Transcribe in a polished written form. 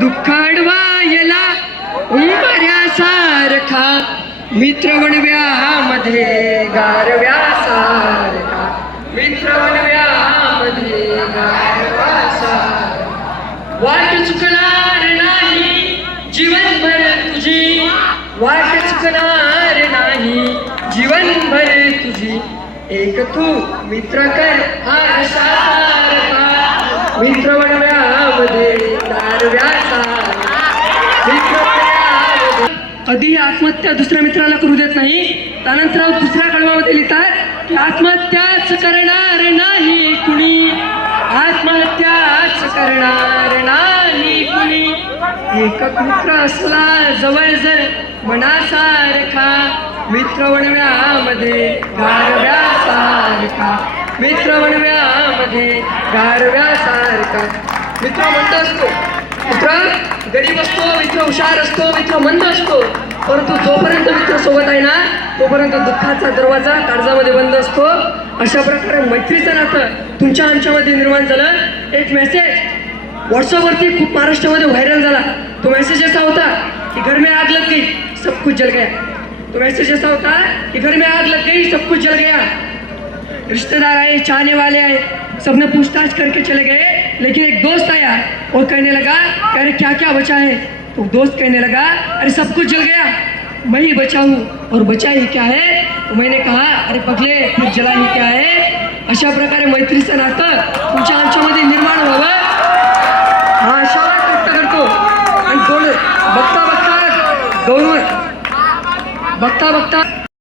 दुःख अडवायला उंबऱ्यासारखा मित्र वणव्यामध्ये गारव्यासारखा मित्र वणव्यामध्ये गारव्यासारखा वाट चुकणार नाही जीवनभर तुझी वाट चुकणार नाही जीवनभर तुझी एक तू मित्र कर आरशासारखा मित्र वणव्यामध्ये गारव्यासारखा मित्र वणव्यामध्ये कधीही आत्महत्या दुसऱ्या मित्राला करू देत नाही. त्यानंतर दुसऱ्या कलमामध्ये लिहितात की आत्महत्याच करणार नाही कुणी आत्महत्याच करणार नाही कुणी एक मित्र असला जवळ जर मनासारखा मित्र वणव्यामध्ये गारव्यासारखा मित्र वणव्यामध्ये गारव्यासारखा मित्र मंद असतो मित्र गरीब असतो मित्र हुशार असतो मित्र मंद असतो परंतु जोपर्यंत मित्र सोबत आहे ना तोपर्यंत दुःखाचा दरवाजा काळजामध्ये बंद असतो. अशा प्रकारे मैत्रीचं नातं तुमच्या आमच्यामध्ये निर्माण झालं. एक मेसेज व्हॉट्सअपवरती खूप महाराष्ट्रामध्ये व्हायरल झाला. तो मेसेज असा होता की घर में आग लग गई सब कुछ जल गया. तो मैसेज ऐसा होता है कि घर में आग लग गई सब कुछ जल गया. रिश्तेदार आए चाहने वाले आए सबने पूछताछ करके चले गए लेकिन एक दोस्त आया और कहने लगा कि अरे क्या क्या बचा है. तो दोस्त कहने लगा अरे सब कुछ जल गया मैं ही बचा हूँ और बचा ही क्या है. तो मैंने कहा अरे पगले फिर जला ही क्या है. अशा प्रकारे मैत्रीचं नातं तुमच्या आमच्यामध्ये निर्माण व्हावं हा आशावाद व्यक्त करतो. आणि बघता बघता